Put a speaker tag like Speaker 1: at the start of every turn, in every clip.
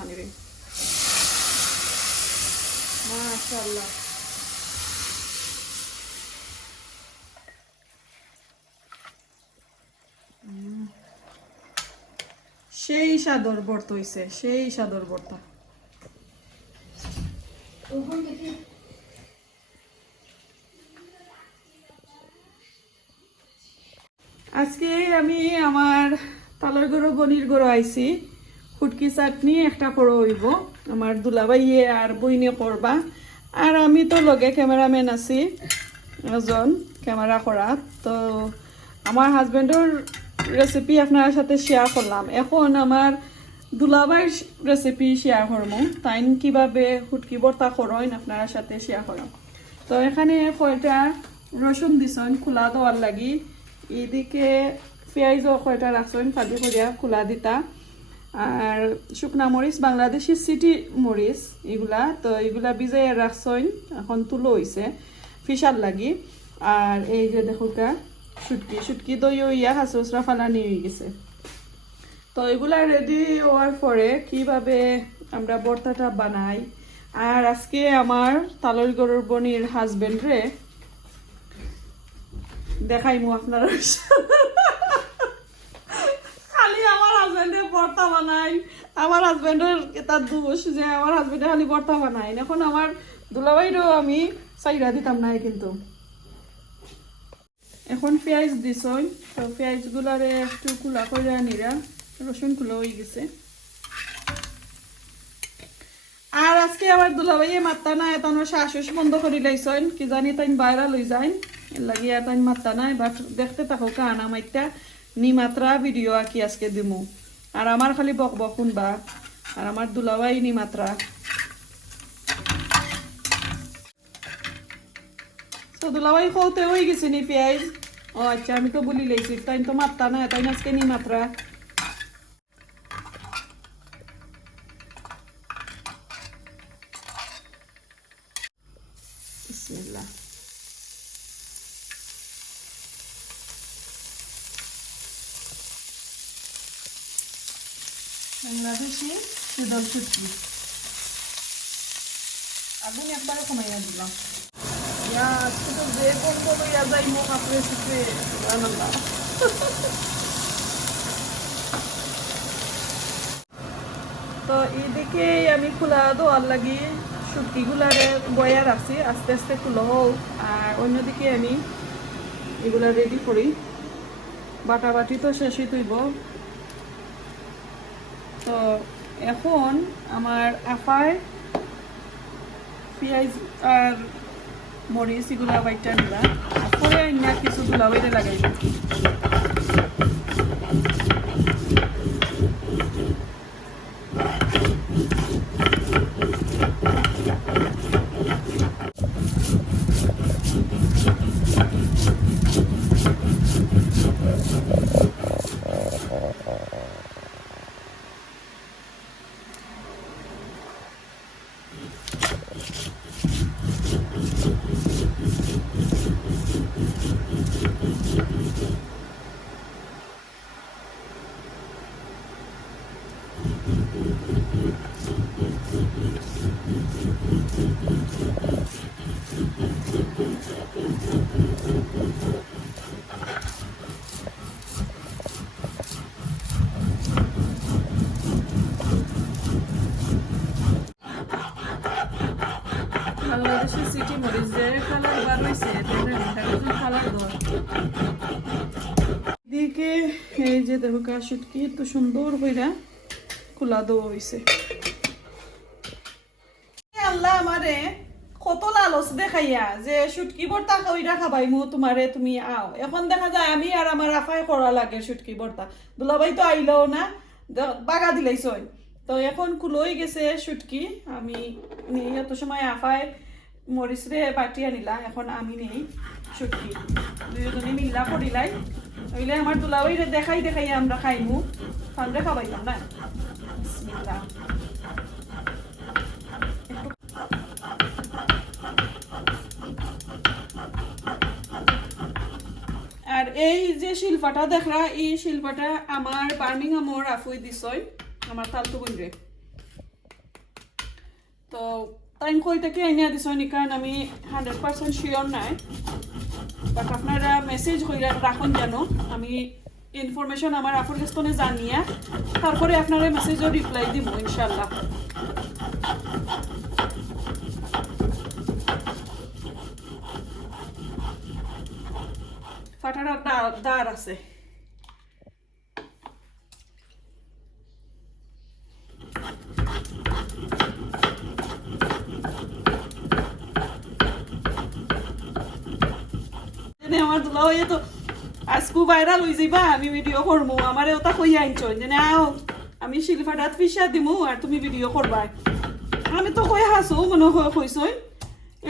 Speaker 1: রহমানির রহিম মাশাআল্লাহ। সেই সাদর বর্ত হইছে, সেই সাদর বর্ত। আজকে আমি আমার তালের গরু, বনির গরু আইছি। ফুটকি চাটনি, একটা করে হইব। আমার দুলাবাইয়ে আর বইনে করবা আর আমি তো লগে ক্যামেরাম্যান আছি, এজন ক্যামেরা করা তো আমার হাজবেন্ডর রেসিপি আপনার সাথে শেয়ার করলাম এখন আমার দুলাবাইর রেসিপি শেয়ার করব তাইন কীভাবে ফুটকি ভর্তা করেন আপনার সাথে শেয়ার করলাম তো এখানে কয়টা রসুন দিছেন খোলা দেওয়ার লাগি। এদিকে পেঁয়াজও কয়টা রাখছেন ফালি করিয়া খোলা দিতা। আর শুকনা মরিচ, বাংলাদেশি সিটি মরিচ এগুলা, তো এগুলা বিজয় রাখছেন এখন তুলো হয়েছে ফিসার লাগি। আর এই যে দেখোকা শুটকি শুটকি দইও ইয়া হাসুসরা ফালানি হয়ে গেছে। তো এগুলা রেডি হওয়ার পরে কীভাবে আমরা বর্তাটা বানাই? আর আজকে আমার তালর গরুর বনির হাজবেন্ড রে দেখাইমু আপনারা খালি আমার হাজবেন্ডের ভর্তা বানাই। আমার হাজবেন্ডের এটা দোষ যে আমার হাজবেন্ডে খালি ভর্তা বানাই এখন আমার দুলাভাইরও আমি দিতাম নাই কিন্তু। এখন পেঁয়াজ দিছই। তো পেঁয়াজ গুলারে একটু কুলা করে রসুন হয়ে গেছে। আর আজকে আমার দুলাভাইয়ে মাত্তা না এতনো শ্বাস বন্ধ করে লাইছইন কি জানি তাই বাইরা লই এর লাগি তাই মাত্তা নাই বাট দেখতে থাকো কানা মাইটা নি মাত্রা ভিডিও আঁকি আজকে দিমু। আর আমার খালি বক বকুন বা আর আমার দুলাবাই নি মাত্রা। তো দুলাবাই কৌতে হয়ে গেছে নি পেঁয়াজ? ও আচ্ছা আমি তো বলি লাইছি তাই তো মাত্রা না তাই আজকে নি মাত্রা বিসমিল্লাহ বাংলাদেশি সুদল সুটকি আগুন একবারে কমাইয়া দিলাম ইয়া তো যে করব লইয়া যাই মুখ সুবহানাল্লাহ তো এইদিকে আমি খোলা দোয়ার লাগি শুটকিগুলারে বয়া রাখছি আস্তে আস্তে খুলো হোক আর অন্যদিকে আমি এগুলা রেডি করি। বাটা বাটি তো শেষই তুইব। তো এখন আমার আফায় পেঁয়াজ আর মরিচ এগুলো বাইটা এখন কিছু ধুলা বাইরে লাগাইব বাংলাদেশের সিটি মরিচ যে কালার বার হয়েছে কালার দর দিকে এই যে দেখো কাশুটকি এত সুন্দর হইরা খোলা দেওয়া হয়েছে আল্লাহ আমারে কত লালচ দেখাইয়া যে কইরা খাবাই তোমারে তুমি আও। এখন দেখা যায় আমি আর আমার আফাই করা লাগে শুটকি ভর্তা দুলাভাই তো না বাগা তো এখন কুলোই গেছে শুটকি আমি নিয়ে এত সময় আফায় মরিচ রে বাটিয়া নিলা এখন আমি নেই শুটকি দুজনে মিল্লা করিলাই। হইলে আমার দুলাভাই রে দেখাই দেখাই আমরা খাইমু। ফান্ডে খাবাইলাম না। আর এই যে শিল্পাটা, দেখরা, এই শিল্পাটা আমার বার্মিংহামর আফুই দিছই, আমার তালতু বোন রে তো টাইম কই থেকে আইনা দিছ নি, কারণ আমি হান্ড্রেড পার্সেন্ট শিওর নাই। বাট আপনারা মেসেজ হইয়া রাখুন যেন আমি ইনফরমেশন আমার আপুর জানিয়া তারপরে আপনারা মেসেজও রিপ্লাই দিব ইনশাল্লাহ ফাটাটা দাঁড় আছে যেনে আমার দুলা হয়ে তো আজকু ভাইরাল হয়ে যাইবা, আমি ভিডিও করব আমারে ওটা কই আনছো? যেনে আও আমি শিলফাটাত ফিসা দিমু আর তুমি ভিডিও করবা আমি তো কই হাসো, মনে হয়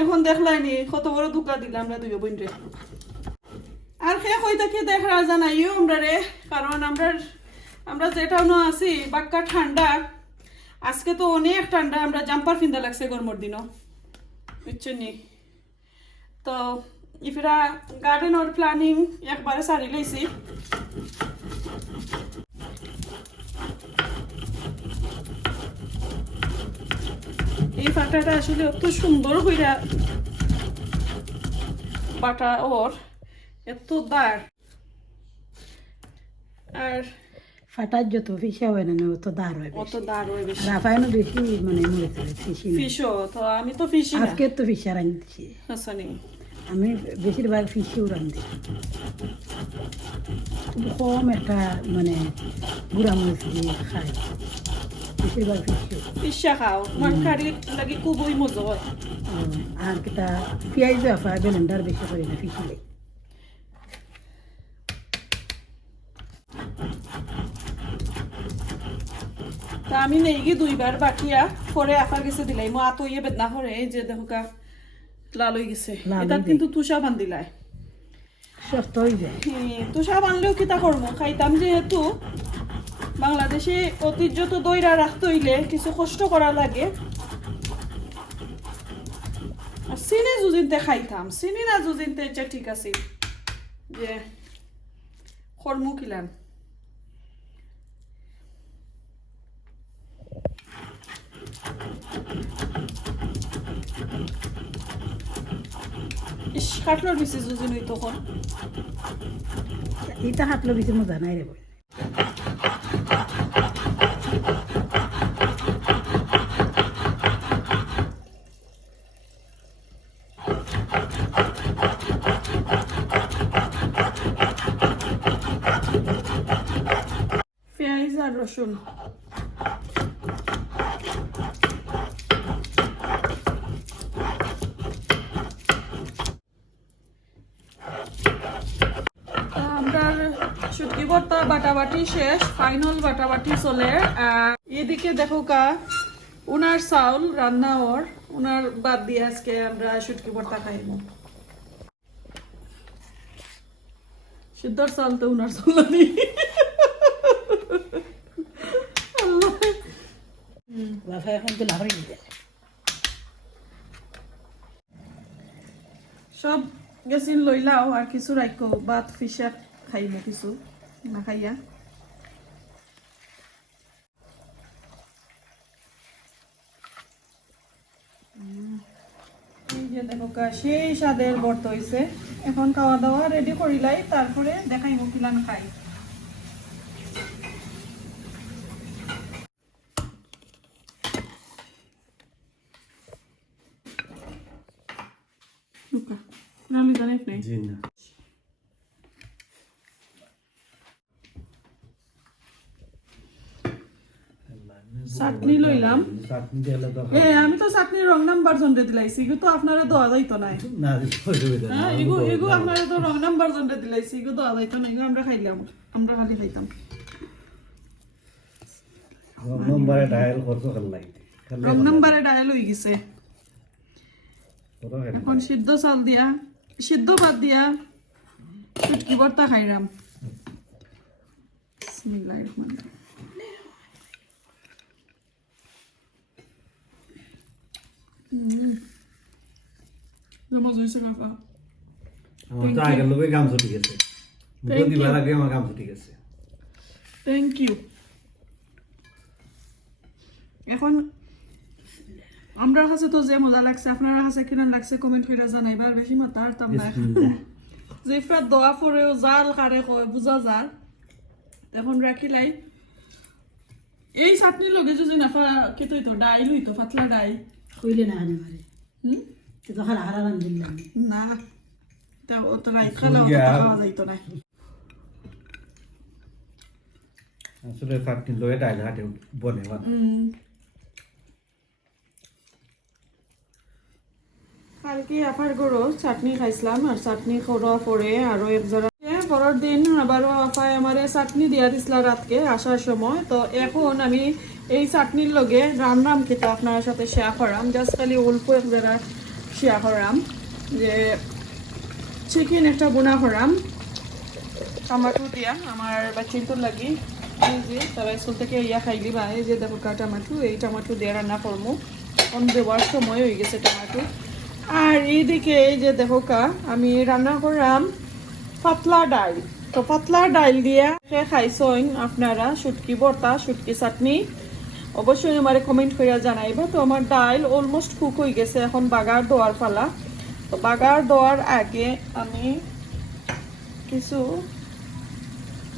Speaker 1: এখন দেখলাই নি, কত বড় দুকা দিলাম না দুই বোন আর সে কই থাকি দেখ রাজা নাইও আমরা রে, কারণ আমরা আমরা যেটাও না আছি, বাক্কা ঠান্ডা। আজকে তো অনেক ঠান্ডা, আমরা জাম্পার ফিন্দা লাগছে গরমের দিনও। বুঝছেন তো ইফিরা গার্ডেনের প্ল্যানিং একবারে সারি লইছি এই ফাটাটা আসলে অত সুন্দর হইরা বাটা ওর এত দাঁড় আর
Speaker 2: ফাটার যত ফিসা হয় না অত দাঁড় হয়
Speaker 1: অত দাঁড় হয় বেশি।
Speaker 2: রাফায়নও বেশি মানে মরে ফিসি
Speaker 1: ফিশও তো আমি তো ফিশি না।
Speaker 2: আজকে তো ফিসা রাঁধছি আমি বেশিরভাগ ফিসিও রাঁধি খুব কম একটা মানে গুড়া মরিচ দিয়ে খাই। বেশিরভাগ ফিসিও
Speaker 1: ফিশা খাও। মার কারি লাগি খুবই মজা হয়।
Speaker 2: আর কিটা পেঁয়াজ আফা বেলেন্ডার বেশি করে না ফিসিলে
Speaker 1: তা আমি নেই দুইবার বাকিয়া পরে আফার গেছে দিলাই মো আতো ইয়ে বেদনা করে এই যে দেখো কা লাল হয়ে গেছে। এটা কিন্তু তুষা
Speaker 2: শক্ত হয়ে যায়।
Speaker 1: তুষা বানলেও কিতা করব? খাইতাম যেহেতু বাংলাদেশে ঐতিহ্য তো দইরা রাখতে হইলে কিছু কষ্ট করা লাগে। আর চিনি জুজিনতে খাইতাম। চিনি না জুজিনতে যে ঠিক আছে যে খরমু খিলাম কাটলোর বেশি জুজিন হই তখন
Speaker 2: এটা হাতলো বেশি মজা নাই রে বল
Speaker 1: পেঁয়াজ আর রসুন আমরা বাটাবাটি শেষ ফাইনাল বাটাবাটি চলে। এদিকে দেখো কা উনার চাউল রান্না ওর উনার বাদ দিয়ে আজকে আমরা শুটকি ভর্তা খাইব সিদ্ধর চাল তো উনার সব গেছিন লইলাও আর কিছু রাখো বাত ফিসা খাইলে কিছু। না খাইয়া উম, এই যে দেখো সেই স্বাদের বর্ত হইছে। এখন খাওয়া দাওয়া রেডি করিলাই তারপরে দেখাইব কিলান খাই। Luca,
Speaker 3: না।
Speaker 1: চাটনি লইলাম।
Speaker 3: চাটনি
Speaker 1: এ আমি তো চাটনির রং নাম্বার জনরে দিলাইছি এগুলো তো আপনারা দেওয়া যাইতো নাই।
Speaker 3: না
Speaker 1: হ্যাঁ আপনারা তো রং নাম্বার জনরে দিলাইছি এগুলো দেওয়া যাইতো না এগুলো আমরা খাইলাম আমরা খালি খাইতাম।
Speaker 3: নম্বরে ডায়াল করছ খাল
Speaker 1: রং নাম্বারে ডায়াল গেছে। এখন সিদ্ধ চাল দিয়া সিদ্ধ ভাত দিয়া চুটকি ভর্তা খাইরাম বিসমিল্লাহির রহমানির রহিম। হুম। জমা জুইছে কাকা
Speaker 3: আমার তো আগের লোকে কাম ছুটি গেছে মুখ
Speaker 1: Thank
Speaker 3: দিবার
Speaker 1: you.
Speaker 3: আগে আমার কাম ছুটি গেছে
Speaker 1: থ্যাংক ইউ এখন আমরা কাছে তো যে মজা লাগছে আপনারা কাছে কিনা লাগছে কমেন্ট করে জানাইবার বেশি মাথা হারতাম না
Speaker 3: বিসমিল্লাহ।
Speaker 1: দোয়া পরেও জাল কারে কয় বুঝা যার এখন রাখিলাই এই চাটনির লগে যদি নাফা কেতো হইতো ডাইল হইতো পাতলা ডাইল
Speaker 2: কইলে না আনে পারে
Speaker 1: হুম?
Speaker 2: তো তো হারা হারা রান্ধিলাম
Speaker 1: না। তা ও তো রাইত খালা খাওয়া যাইতো না
Speaker 3: আসলে চাটনি লয়ে ডাইল হাটে বনে মানে
Speaker 1: কালকে আফার গরো চাটনি খাইছিলাম আর চাটনি খাওয়া পরে আরও এক পরের দিন আবারও আফায় আমারে চাটনি দিয়া দিছিল রাতকে আসার সময়। তো এখন আমি এই চাটনির লগে রাম রাম খেতে আপনার সাথে শেয়ার করাম জাস্ট খালি অল্প এক জায়গা শেয়ার করাম যে চিকেন একটা বোনা করাম টমাটো দিয়া আমার বাচ্চিনটোর লাগি, এই যে সবাই স্কুল থেকে ইয়া খাইলি বা, এই যে দেখো টমাটো, এই টমাটো দিয়ে রান্না করব কম দেওয়ার সময় হয়ে গেছে টমাটো। আর এইদিকে এই যে দেখো কা আমি রান্না করলাম পাতলা ডাল। তো পাতলা ডাল দিয়া খাইছইন আপনারা? শুটকি ভর্তা শুটকি, চাটনি। অবশ্যই আমার কমেন্ট করে জানাইবা। তো আমার ডাল অলমোস্ট কুক হয়ে গেছে এখন বাগার দেওয়ার পালা। তো বাগার দেওয়ার আগে আমি কিছু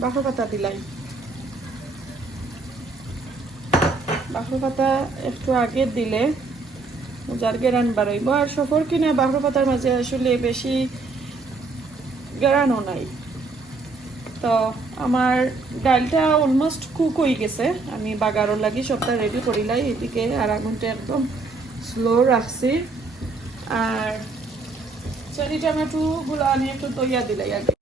Speaker 1: বাসর পাতা দিলাই। বাসর পাতা একটু আগে দিলে যার গেরান বাড়াইব। আর সফর কিনে বাসর পাতার মাঝে আসলে বেশি গেরানও নাই। তো আমার ডালটা অলমোস্ট কুক হয়ে গেছে। আমি বাগারও লাগি, সবটা রেডি করিলাই এদিকে আর আগুনটা একদম স্লো রাখছি। আর চেরি টমেটো গুলো আমি একটু তৈয়া দিলাই আগে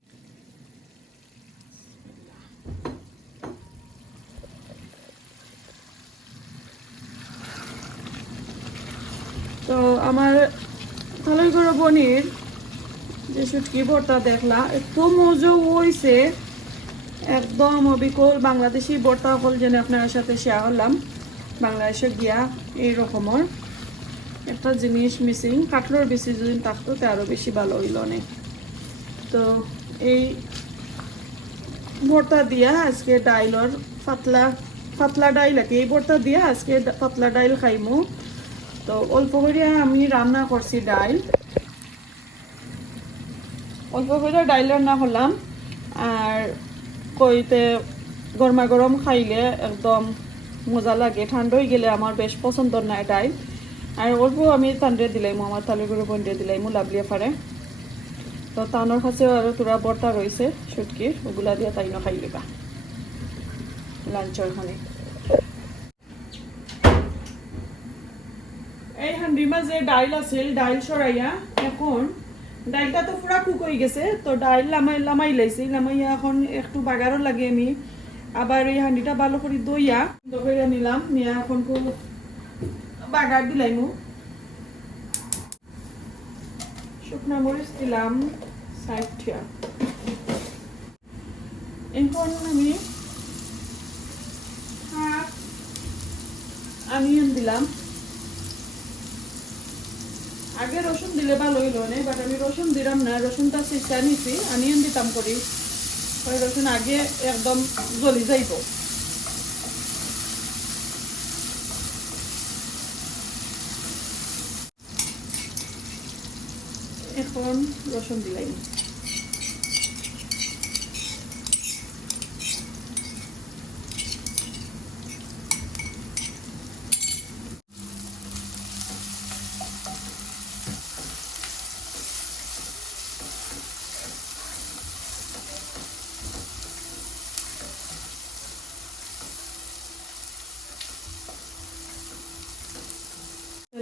Speaker 1: তো আমার থালাইগড় বনির যে শুটকি ভর্তা দেখলা এত মজা হয়েছে একদম অবিকল বাংলাদেশি ভর্তা হল যেন আপনার সাথে শেয়ার হলাম বাংলাদেশে গিয়া এই রকমের একটা জিনিস মিসিং কাঠলোর বেশি যদি থাকতো তে আরও বেশি ভালো হইল অনেক। তো এই ভর্তা দিয়া আজকে ডাইলর পাতলা পাতলা ডাইল আর এই ভর্তা দিয়া আজকে পাতলা ডাইল খাইমু। তো অল্প করে আমি রান্না করছি ডাইল। অল্প করে ডাইল রান্না করলাম আর কইতে গরমা গরম খাইলে একদম মজা লাগে। ঠান্ডা হয়ে গেলে আমার বেশ পছন্দ নাই ডাইল আর অল্প আমি তান্ডে দিলাইম আমার তালুগুড়ো বন্ডে দিলাইমু লাভলিয়া পারে তো তানোর কাছেও আরও তোরা বর্তা রয়েছে শুটকির ওগুলা দিয়ে তাই খাই লিবা। লাঞ্চর খানে। এই হান্ডির মাঝে ডাইল আছিল, ডাইল সরাইয়া এখন ডাইলটা তো পুরা কুক হয়ে গেছে, তো ডাইল লামাই লামাই লাইছি লামাইয়া এখন একটু বাগারও লাগে আমি। আবার এই হান্ডিটা ভালো করে দইয়া দইয়া নিলাম নিয়ে এখন বাগার দিলাইমু শুকনা মরিচ দিলাম সাইডটা এখন আমি আনিয়ন দিলাম আগে রসুন দিলে ভালো হইল না বাট আমি রসুন দিলাম না, রসুনটা চেষ্টা নিছি আনিয়ন দিতাম করি। ওই রসুন আগে একদম জ্বলি যাইব। এখন রসুন দিলাই।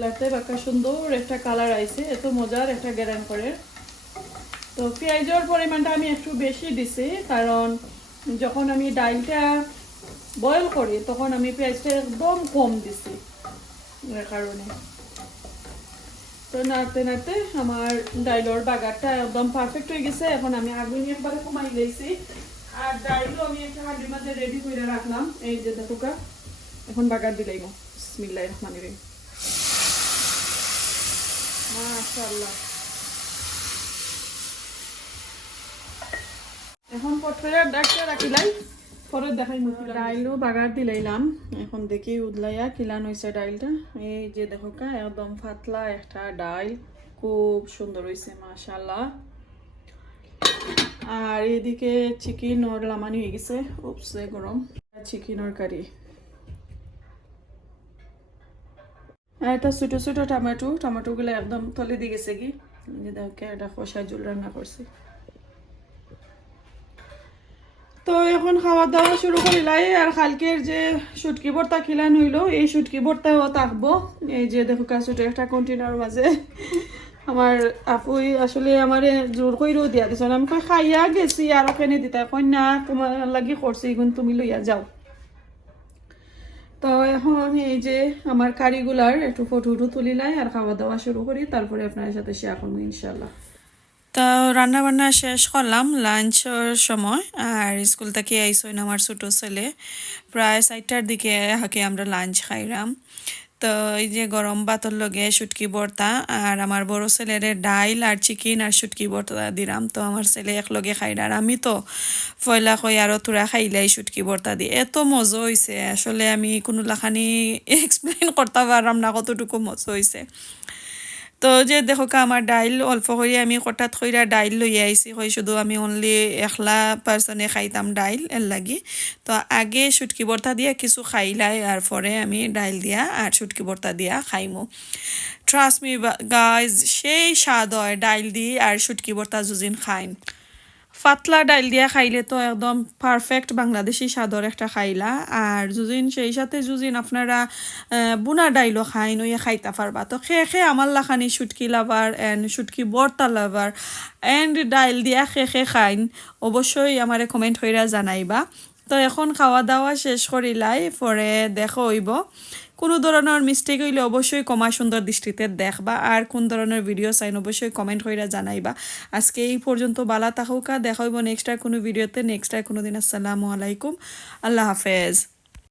Speaker 1: তেলাতে বাঁকা সুন্দর একটা কালার আইছে, এত মজার একটা গ্যারান করে। তো পেঁয়াজের পরিমাণটা আমি একটু বেশি দিছি, কারণ যখন আমি ডালটা বয়েল করি, তখন আমি পেঁয়াজটা একদম কম দিছি এর কারণে। তো নাড়তে নাড়তে আমার ডাইলর বাগারটা একদম পারফেক্ট হয়ে গেছে, এখন আমি আগুন একবারে কমাই দিয়েছি। আর ডাইলও আমি একটা হাঁড়ির মাঝে রেডি করে রাখলাম। এই যে দেখুকা এখন বাগার দিলাইম বিসমিল্লাহ রহমান রহিম। এখন পটফেলের ডাকটা রাখিলাই পরে দেখাই ডাইলও বাগার দিলাইলাম। এখন দেখি উদলাইয়া কিলান হয়েছে ডাইলটা। এই যে দেখো কা, একদম পাতলা একটা ডাইল। খুব সুন্দর হয়েছে মাশাল্লাহ আর এদিকে চিকেন ওর লামানি হয়ে গেছে। উপসে গরম। চিকেনের কারি আর এটা ছোটো ছোটো টমেটো, টমেটোগুলো একদম তলে দিয়ে গেছে কি? দেখো একটা কষা জুল রান্না করছি। তো এখন খাওয়া দাওয়া শুরু করিলাই আর কালকের যে শুটকি ভর্তা খিলান হইল, এই শুটকি ভর্তাও থাকব। এই যে দেখো কাছুটো একটা কন্টেনার মাঝে আমার আপুই আসলে আমার জোর কইরেও দিয়া দিছ আমি খাইয়া গেছি, আর ওখানে দিতা কন্যা তোমার লাগি করছি গুণ তুমি লইয়া যাও। তো এখন এই যে আমার কারিগুলার একটু ফটো তুলি তুলিলাই আর খাওয়া দাওয়া শুরু করি, তারপরে আপনার সাথে শেয়ার করব ইনশাল্লাহ তো রান্না বান্না শেষ করলাম, লাঞ্চের সময়, আর স্কুল থেকে আইসইন আমার ছোটো ছেলে। প্রায় চারটার দিকে হাকে আমরা লাঞ্চ খাইলাম। তো এই যে গরম বাতর লগে শুটকি ভর্তা আর আমার বড় ছেলের ডাইল আর চিকেন আর শুটকি ভর্তা দিলাম। তো আমার ছেলে একলগে খাই আর আমি তো ফয়লা কই আরও তোরা খাইলাই শুটকি ভর্তা দি। এত মজা হয়েছে আসলে আমি কোনো লাখানি এক্সপ্লেন করতে পারলাম না কতটুকু মজা হয়েছে তো যে দেখো আমার ডাইল অল্প করে আমি হঠাৎ কইরা ডাইল লই আইছি হয়, শুধু আমি অনলি একলা পার্সনে খাইতাম ডাইল এর লাগি। তো আগে সুটকি ভর্তা দিয়া, কিছু খাইলাই আর পরে আমি ডাইল দিয়া আর সুটকি ভর্তা দিয়া খাইমু। ট্রাস্ট মি গাইজ সেই স্বাদ হয় ডাইল দি আর সুটকি ভর্তা যুজিন খাইন পাতলা ডাইল দিয়া খাইলে তো একদম পারফেক্ট বাংলাদেশি স্বাদর একটা খাইলা। আর যুজিন সেই সাথে যুজিন আপনারা বুনা ডাইলও খাইন ওই খাইতা পারবা। তো খে খে আমার লাখানি শুটকি লাভার অ্যান্ড শুটকি বর্তা লাভার অ্যান্ড ডাইল দিয়া খে খে খাইন, অবশ্যই আমারে কমেন্ট হইরা জানাইবা। তো এখন খাওয়া দাওয়া শেষ করিলাই, পরে দেখো হইব। কোনো ধরনের মিস্টেক হইলে অবশ্যই কমা সুন্দর দৃষ্টিতে দেখবা। আর কোন ধরনের ভিডিও চাইন অবশ্যই কমেন্ট হইরা জানাইবা। আজকে এই পর্যন্ত বালা তাহুকা দেখা হইব নেক্সট আর কোনো ভিডিওতে নেক্সট আর কোনো দিন। আসসালামু আলাইকুম। আল্লাহ হাফেজ।